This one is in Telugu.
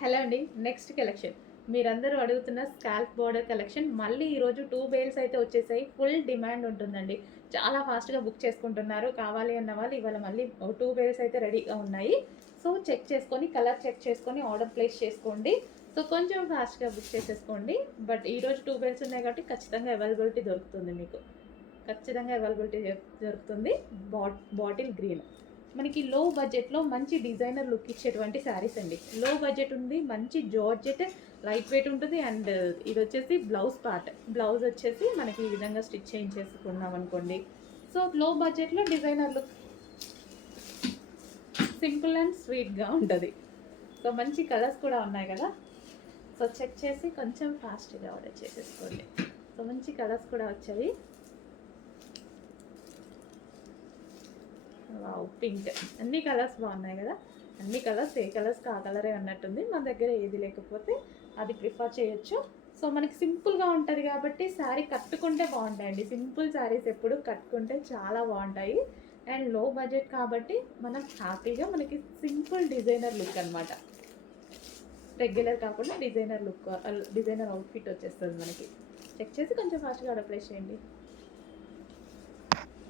హలో అండి. నెక్స్ట్ కలెక్షన్ మీరందరూ అడుగుతున్న స్కాల్ప్ బోర్డర్ కలెక్షన్ మళ్ళీ ఈరోజు 2 బేల్స్ అయితే వచ్చేసాయి. ఫుల్ డిమాండ్ ఉంటుందండి. చాలా ఫాస్ట్‌గా బుక్ చేసుకుంటున్నారు. కావాలి అన్న వాళ్ళు ఇవాళ మళ్ళీ 2 బేల్స్ అయితే రెడీగా ఉన్నాయి. సో చెక్ చేసుకొని కలర్ చెక్ చేసుకొని ఆర్డర్ ప్లేస్ చేసుకోండి. సో కొంచెం ఫాస్ట్‌గా బుక్ చేసేసుకోండి. బట్ ఈరోజు 2 బేల్స్ ఉన్నాయి కాబట్టి ఖచ్చితంగా అవైలబిలిటీ దొరుకుతుంది మీకు. ఖచ్చితంగా అవైలబిలిటీ దొరుకుతుంది. బాటిల్ గ్రీన్ మనకి లో బడ్జెట్లో మంచి డిజైనర్ లుక్ ఇచ్చేటువంటి శారీస్ అండి. లో బడ్జెట్ ఉంది, మంచి జార్జెట్, లైట్ వెయిట్ ఉంటుంది. అండ్ ఇది వచ్చేసి బ్లౌజ్ పార్ట్. బ్లౌజ్ వచ్చేసి మనకి ఈ విధంగా స్టిచ్ చేయించేసుకున్నాం అనుకోండి. సో లో బడ్జెట్లో డిజైనర్ లుక్, సింపుల్ అండ్ స్వీట్గా ఉంటుంది. సో మంచి కలర్స్ కూడా ఉన్నాయి కదా. సో చెక్ చేసి కొంచెం ఫాస్ట్గా ఆర్డర్ చేసేసుకోండి. సో మంచి కలర్స్ కూడా వచ్చాయి. వావ్, పింక్, అన్ని కలర్స్ బాగున్నాయి కదా. అన్ని కలర్స్ ఏ కలర్స్కి ఆ కలరే అన్నట్టుంది. మన దగ్గర ఏది లేకపోతే అది ప్రిఫర్ చేయొచ్చు. సో మనకి సింపుల్గా ఉంటుంది కాబట్టి శారీ కట్టుకుంటే బాగుంటాయండి. సింపుల్ శారీస్ ఎప్పుడు కట్టుకుంటే చాలా బాగుంటాయి. అండ్ లో బడ్జెట్ కాబట్టి మనం హ్యాపీగా మనకి సింపుల్ డిజైనర్ లుక్ అనమాట. రెగ్యులర్ కాకుండా డిజైనర్ లుక్, డిజైనర్ అవుట్ఫిట్ వచ్చేస్తుంది మనకి. చెక్ చేసి కొంచెం ఫాస్ట్గా ఆర్డర్ ప్లేస్ చేయండి.